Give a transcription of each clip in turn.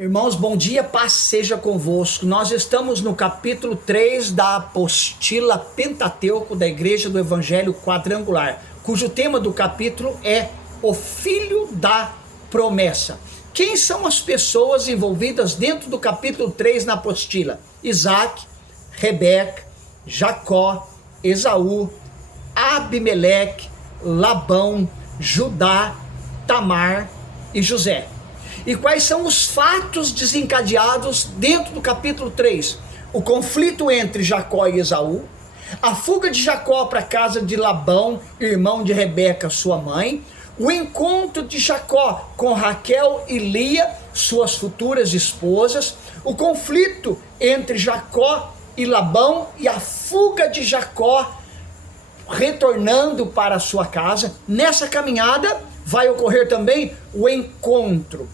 Irmãos, bom dia, paz seja convosco. Nós estamos no capítulo 3 da apostila Pentateuco da Igreja do Evangelho Quadrangular, cujo tema do capítulo é o Filho da Promessa. Quem são as pessoas envolvidas dentro do capítulo 3 na apostila? Isaac, Rebeca, Jacó, Esaú, Abimeleque, Labão, Judá, Tamar e José. E quais são os fatos desencadeados dentro do capítulo 3? O conflito entre Jacó e Esaú, a fuga de Jacó para a casa de Labão, irmão de Rebeca, sua mãe, o encontro de Jacó com Raquel e Lia, suas futuras esposas, o conflito entre Jacó e Labão e a fuga de Jacó retornando para a sua casa. Nessa caminhada vai ocorrer também o encontro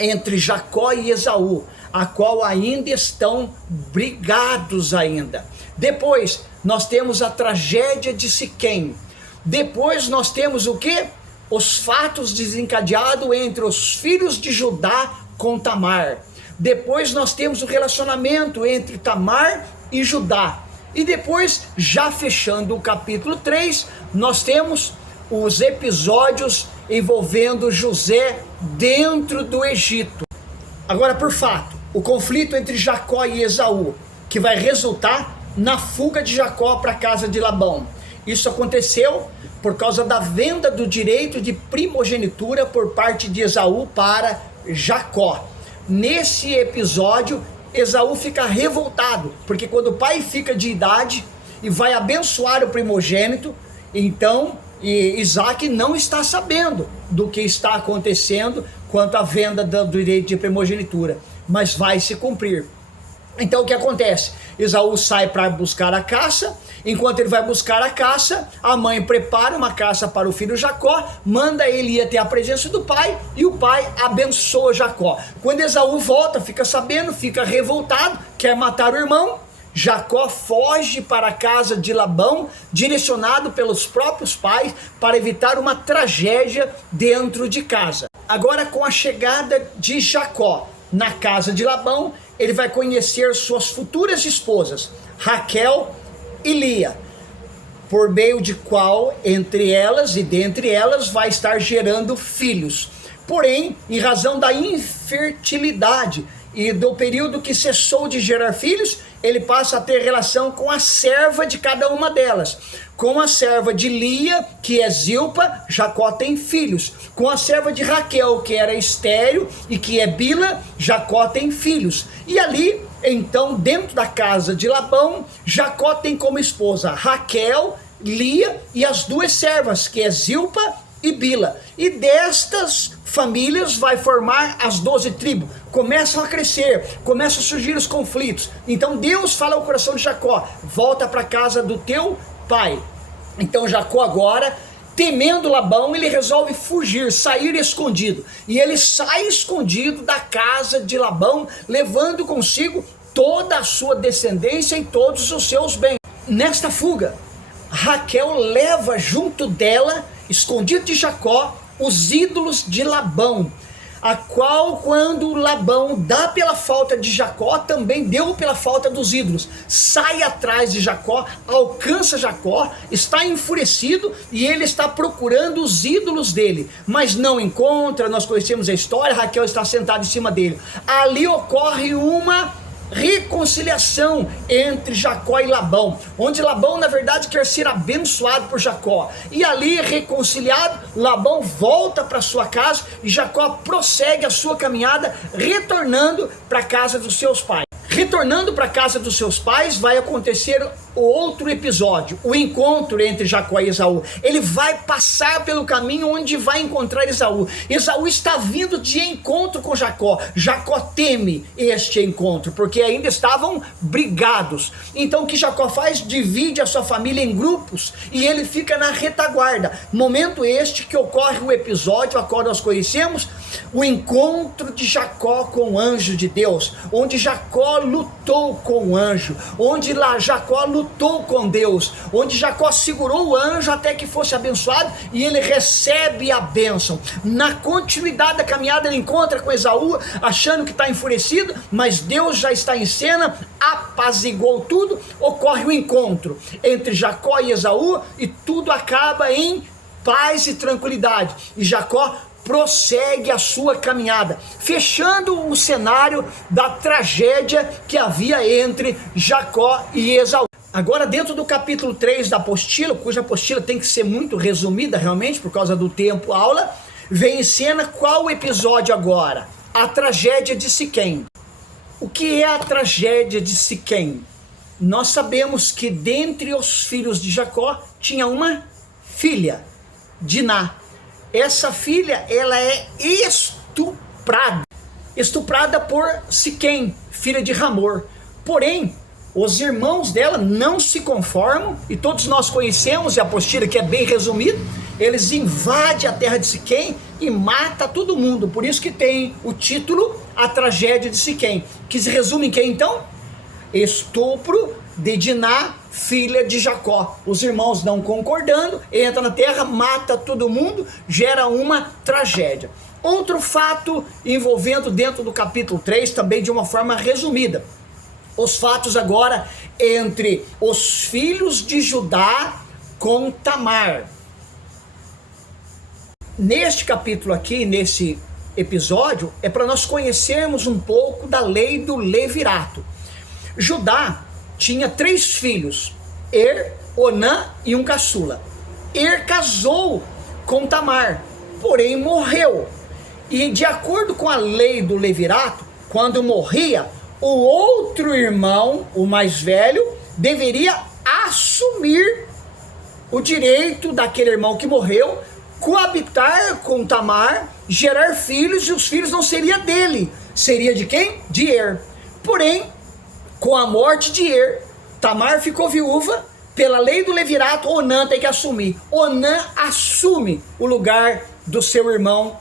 entre Jacó e Esaú, a qual ainda estão brigados ainda. Depois nós temos a tragédia de Siquém. Depois nós temos o que? Os fatos desencadeados entre os filhos de Judá com Tamar. Depois nós temos o relacionamento entre Tamar e Judá. E depois, já fechando o capítulo 3, nós temos os episódios envolvendo José dentro do Egito. Agora, por fato, o conflito entre Jacó e Esaú, que vai resultar na fuga de Jacó para a casa de Labão. Isso aconteceu por causa da venda do direito de primogenitura por parte de Esaú para Jacó. Nesse episódio, Esaú fica revoltado, porque quando o pai fica de idade e vai abençoar o primogênito, então Isaac não está sabendo do que está acontecendo quanto à venda do direito de primogenitura, mas vai se cumprir. Então o que acontece? Esaú sai para buscar a caça. Enquanto ele vai buscar a caça, a mãe prepara uma caça para o filho Jacó, manda ele ir até a presença do pai, e o pai abençoa Jacó. Quando Esaú volta, fica sabendo, fica revoltado, quer matar o irmão. Jacó foge para a casa de Labão, direcionado pelos próprios pais, para evitar uma tragédia dentro de casa. Agora, com a chegada de Jacó na casa de Labão, ele vai conhecer suas futuras esposas, Raquel e Lia, por meio de qual entre elas e dentre elas vai estar gerando filhos. Porém, em razão da infertilidade e do período que cessou de gerar filhos, ele passa a ter relação com a serva de cada uma delas. Com a serva de Lia, que é Zilpa, Jacó tem filhos. Com a serva de Raquel, que era estéril e que é Bila, Jacó tem filhos. E ali, então, dentro da casa de Labão, Jacó tem como esposa Raquel, Lia e as duas servas, que é Zilpa e Bila. E destas famílias vai formar as 12 tribos. Começam a crescer, começam a surgir os conflitos. Então Deus fala ao coração de Jacó: volta para a casa do teu pai. Então Jacó agora, temendo Labão, ele resolve fugir, sair escondido. E ele sai escondido da casa de Labão, levando consigo toda a sua descendência e todos os seus bens. Nesta fuga, Raquel leva junto dela, escondido de Jacó, os ídolos de Labão, a qual, quando Labão dá pela falta de Jacó, também deu pela falta dos ídolos. Sai atrás de Jacó, alcança Jacó, está enfurecido e ele está procurando os ídolos dele, mas não encontra. Nós conhecemos a história, Raquel está sentada em cima dele. Ali ocorre uma reconciliação entre Jacó e Labão, onde Labão na verdade quer ser abençoado por Jacó, e ali reconciliado, Labão volta para sua casa e Jacó prossegue a sua caminhada, retornando para a casa dos seus pais. Retornando para a casa dos seus pais, vai acontecer o outro episódio, o encontro entre Jacó e Esaú. Ele vai passar pelo caminho onde vai encontrar Esaú. Esaú está vindo de encontro com Jacó. Jacó teme este encontro, porque ainda estavam brigados. Então o que Jacó faz? Divide a sua família em grupos e ele fica na retaguarda. Momento este que ocorre o episódio a qual nós conhecemos, o encontro de Jacó com o anjo de Deus, onde Jacó lutou com o anjo, onde lá Jacó lutou com Deus, onde Jacó segurou o anjo até que fosse abençoado e ele recebe a bênção. Na continuidade da caminhada ele encontra com Esaú, achando que está enfurecido, mas Deus já está em cena, apaziguou tudo, ocorre o encontro entre Jacó e Esaú e tudo acaba em paz e tranquilidade, e Jacó prossegue a sua caminhada, fechando o cenário da tragédia que havia entre Jacó e Esaú. Agora, dentro do capítulo 3 da apostila, cuja apostila tem que ser muito resumida realmente por causa do tempo aula, vem em cena qual episódio agora? A tragédia de Siquém. O que é a tragédia de Siquém? Nós sabemos que dentre os filhos de Jacó tinha uma filha, Diná. Essa filha, ela é estuprada por Siquém, filha de Hamor. Porém, os irmãos dela não se conformam, e todos nós conhecemos a apostila, que é bem resumida. Eles invadem a terra de Siquém e matam todo mundo. Por isso que tem o título A Tragédia de Siquém, que se resume em que então? Estupro de Diná, filha de Jacó. Os irmãos não concordando, entra na terra, mata todo mundo, gera uma tragédia. Outro fato envolvendo dentro do capítulo 3, também de uma forma resumida, os fatos agora entre os filhos de Judá com Tamar. Neste capítulo aqui, nesse episódio, é para nós conhecermos um pouco da lei do levirato. Judá tinha 3 filhos, Onã e um caçula. Casou com Tamar, porém morreu. E de acordo com a lei do levirato, quando morria, o outro irmão, o mais velho, deveria assumir o direito daquele irmão que morreu, coabitar com Tamar, gerar filhos, e os filhos não seria dele, seria de quem? De Porém, com a morte de Tamar ficou viúva. Pela lei do levirato, Onã tem que assumir. Onã assume o lugar do seu irmão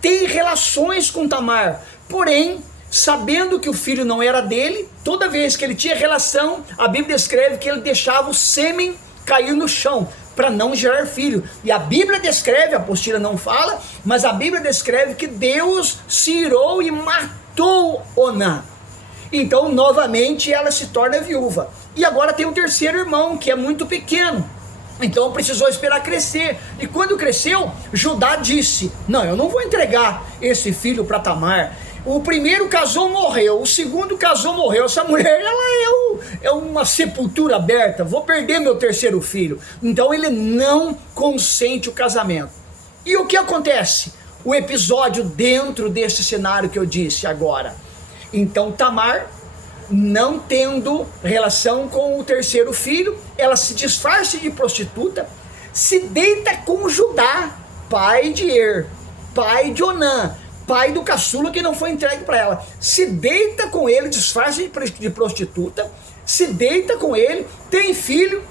Tem relações com Tamar, porém, sabendo que o filho não era dele, toda vez que ele tinha relação, a Bíblia descreve que ele deixava o sêmen cair no chão, para não gerar filho. E a Bíblia descreve, a apostila não fala, mas a Bíblia descreve que Deus se irou e matou Onã. Então, novamente, ela se torna viúva. E agora tem um terceiro irmão, que é muito pequeno. Então, precisou esperar crescer. E quando cresceu, Judá disse: não, eu não vou entregar esse filho para Tamar. O primeiro casou, morreu. O segundo casou, morreu. Essa mulher, ela é uma sepultura aberta. Vou perder meu terceiro filho. Então, ele não consente o casamento. E o que acontece? O episódio dentro desse cenário que eu disse agora. Então Tamar, não tendo relação com o terceiro filho, ela se disfarça de prostituta, se deita com Judá, pai de pai de Onã, pai do caçula que não foi entregue para ela. Se deita com ele, disfarça de prostituta, se deita com ele, tem filho,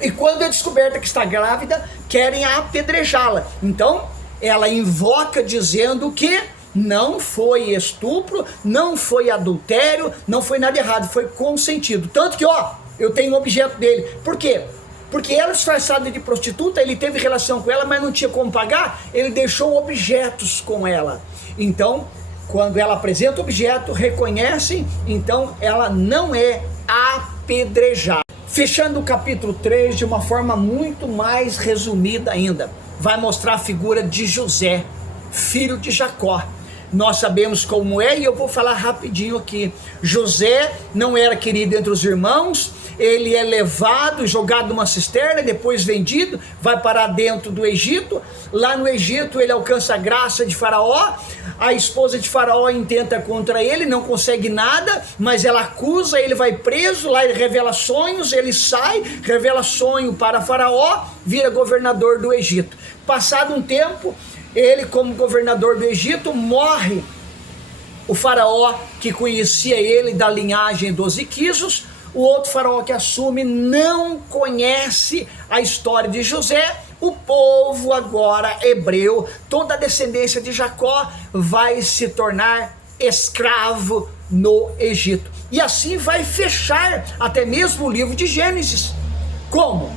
e quando é descoberta que está grávida, querem apedrejá-la. Então ela invoca dizendo que não foi estupro, não foi adultério, não foi nada errado, foi consentido. Tanto que, eu tenho um objeto dele. Por quê? Porque ela, disfarçada de prostituta, ele teve relação com ela, mas não tinha como pagar, ele deixou objetos com ela. Então, quando ela apresenta o objeto, reconhecem, então ela não é apedrejada. Fechando o capítulo 3 de uma forma muito mais resumida ainda, vai mostrar a figura de José, filho de Jacó. Nós sabemos como é, e eu vou falar rapidinho aqui. José não era querido entre os irmãos, ele é levado, jogado numa cisterna, depois vendido, vai parar dentro do Egito. Lá no Egito ele alcança a graça de Faraó, a esposa de Faraó intenta contra ele, não consegue nada, mas ela acusa, ele vai preso, lá ele revela sonhos, ele sai, revela sonho para Faraó, vira governador do Egito. Passado um tempo, ele, como governador do Egito, morre. O faraó que conhecia ele da linhagem dos Iquisos, o outro faraó que assume, não conhece a história de José. O povo agora hebreu, toda a descendência de Jacó vai se tornar escravo no Egito. E assim vai fechar até mesmo o livro de Gênesis. Como?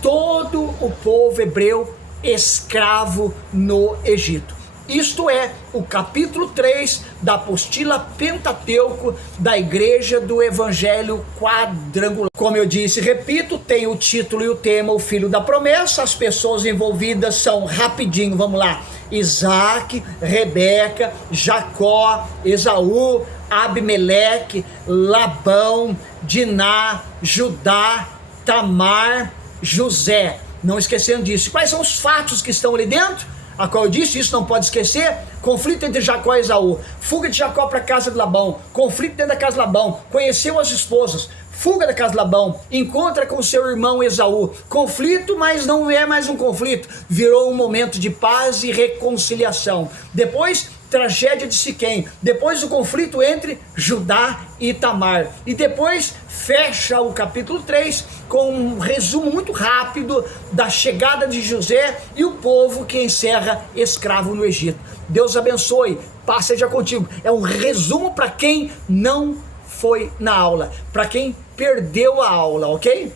Todo o povo hebreu escravo no Egito. Isto é o capítulo 3 da apostila Pentateuco da Igreja do Evangelho Quadrangular. Como eu disse, repito, tem o título e o tema, o Filho da Promessa. As pessoas envolvidas são, rapidinho, vamos lá: Isaac, Rebeca, Jacó, Esaú, Abimeleque, Labão, Diná, Judá, Tamar, José. Não esquecendo disso. Quais são os fatos que estão ali dentro? A qual eu disse, isso não pode esquecer: conflito entre Jacó e Esaú, fuga de Jacó para a casa de Labão, conflito dentro da casa de Labão, conheceu as esposas, fuga da casa de Labão, encontra com seu irmão Esaú, conflito, mas não é mais um conflito, virou um momento de paz e reconciliação. Depois, tragédia de Siquém, depois o conflito entre Judá e Tamar, e depois fecha o capítulo 3 com um resumo muito rápido da chegada de José e o povo que encerra escravo no Egito. Deus abençoe, paz seja contigo. É um resumo para quem não foi na aula, para quem perdeu a aula, ok?